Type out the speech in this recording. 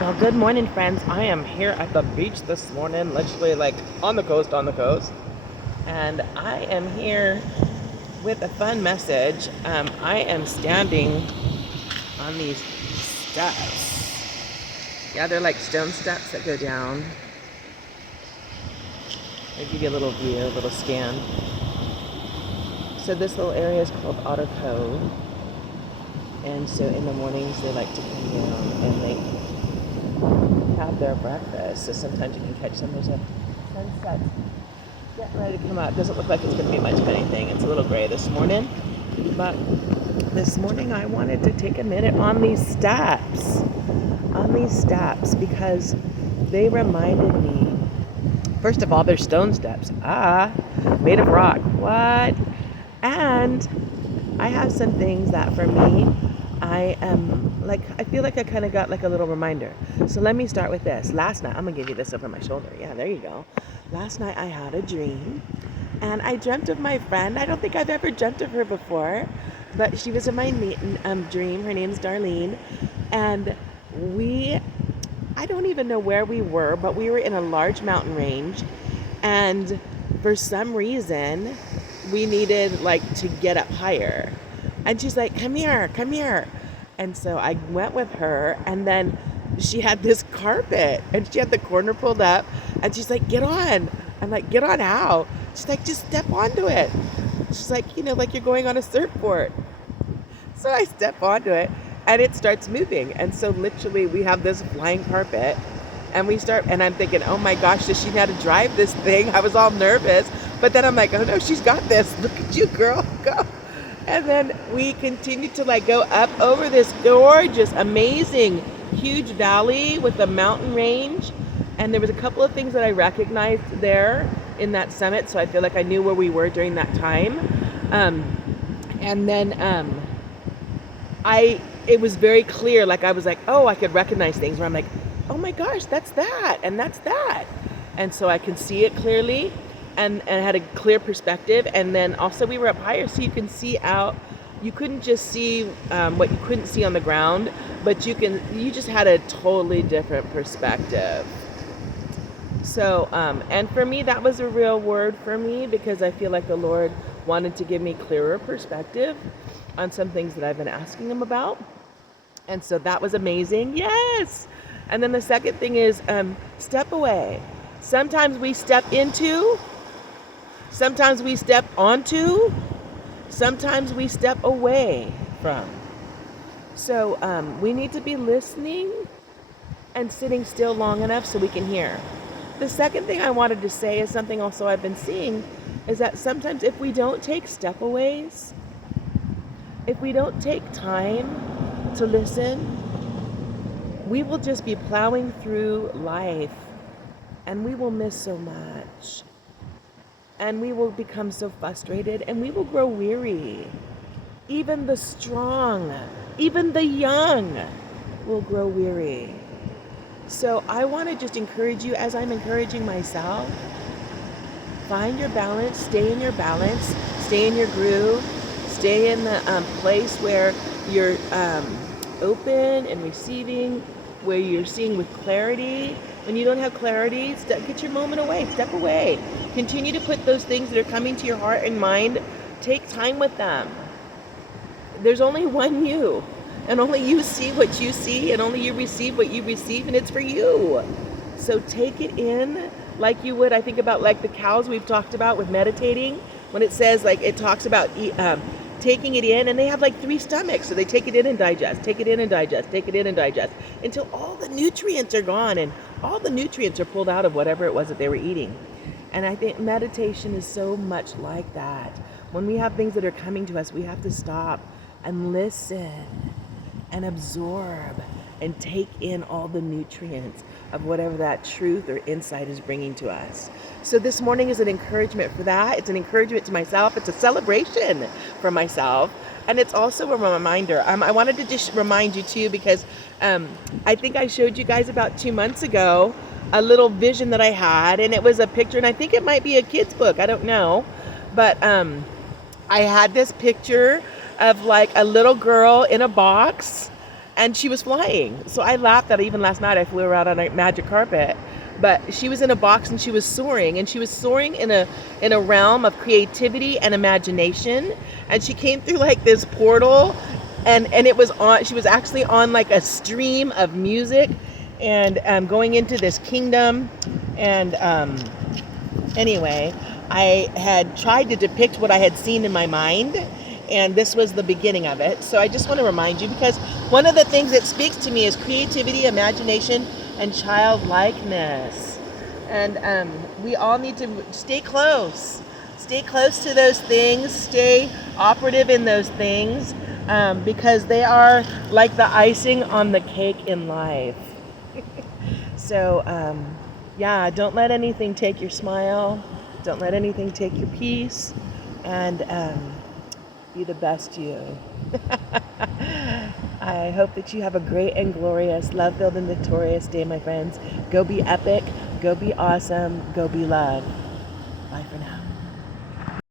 Well, good morning, friends. I am here at the beach this morning, literally like on the coast. And I am here with a fun message. I am standing on these steps. Yeah, they're like stone steps that go down. I'll give you a little view, a little scan. So this little area is called Otter Cove. And so in the mornings they like to come down and they have their breakfast. So sometimes you can catch some. There's a sunset getting ready to come out. It doesn't look like it's going to be much of anything. It's a little gray this morning. But this morning I wanted to take a minute on these steps. Because they reminded me, first of all, they're stone steps. Made of rock. What? And I have some things that for me, I feel like I kind of got like a little reminder. So let me start with this. Last night, I'm going to give you this over my shoulder. Yeah, there you go. Last night I had a dream and I dreamt of my friend. I don't think I've ever dreamt of her before, but she was in my dream. Her name's Darlene. And I don't even know where we were, but we were in a large mountain range. And for some reason, we needed like to get up higher. And she's like, come here, come here. And so I went with her, and then she had this carpet and she had the corner pulled up, and she's like, get on. I'm like, get on how? She's like, just step onto it. She's like, like you're going on a surfboard. So I step onto it and it starts moving. And so literally we have this flying carpet and and I'm thinking, oh my gosh, does she know how to drive this thing? I was all nervous, but then I'm like, oh no, she's got this. Look at you, girl, go. And then we continued to like go up over this gorgeous, amazing, huge valley with a mountain range. And there was a couple of things that I recognized there in that summit. So I feel like I knew where we were during that time. And then it was very clear. Like I was like, oh, I could recognize things where I'm like, oh my gosh, that's that. And that's that. And so I can see it clearly. And had a clear perspective. And then also we were up higher, so you can see out. You couldn't just see what you couldn't see on the ground, but you just had a totally different perspective. So and for me, that was a real word for me, because I feel like the Lord wanted to give me clearer perspective on some things that I've been asking him about. And so that was amazing. Yes. And then the second thing is step away. Sometimes we step into, sometimes we step onto, sometimes we step away from. So we need to be listening and sitting still long enough so we can hear. The second thing I wanted to say is something also I've been seeing, is that sometimes if we don't take step-aways, if we don't take time to listen, we will just be plowing through life and we will miss so much. And we will become so frustrated and we will grow weary. Even the strong, even the young will grow weary. So I want to just encourage you, as I'm encouraging myself, find your balance, stay in your balance, stay in your groove, stay in the place where you're open and receiving, where you're seeing with clarity. When you don't have clarity, get your moment away, step away. Continue to put those things that are coming to your heart and mind, take time with them. There's only one you, and only you see what you see, and only you receive what you receive, and it's for you. So take it in like you would. I think about like the cows we've talked about with meditating, when it says like, it talks about taking it in, and they have like 3 stomachs, so they take it in and digest, take it in and digest, take it in and digest, until all the nutrients are gone and all the nutrients are pulled out of whatever it was that they were eating. And I think meditation is so much like that. When we have things that are coming to us, we have to stop and listen and absorb and take in all the nutrients of whatever that truth or insight is bringing to us. So this morning is an encouragement for that. It's an encouragement to myself. It's a celebration for myself. And it's also a reminder. I wanted to just remind you too, because I think I showed you guys about 2 months ago a little vision that I had, and it was a picture, and I think it might be a kid's book. I don't know. But I had this picture of like a little girl in a box, and she was flying. So I laughed that even last night I flew around on a magic carpet. But she was in a box and she was soaring, and she was soaring in a realm of creativity and imagination. And she came through like this portal, and it was on. She was actually on like a stream of music, and going into this kingdom. And anyway, I had tried to depict what I had seen in my mind, and this was the beginning of it. So I just want to remind you, because one of the things that speaks to me is creativity, imagination, and childlikeness. And we all need to stay close to those things, stay operative in those things, because they are like the icing on the cake in life. So yeah, don't let anything take your smile, don't let anything take your peace, and be the best you. I hope that you have a great and glorious, love-filled and victorious day, my friends. Go be epic, go be awesome, go be love. Bye for now.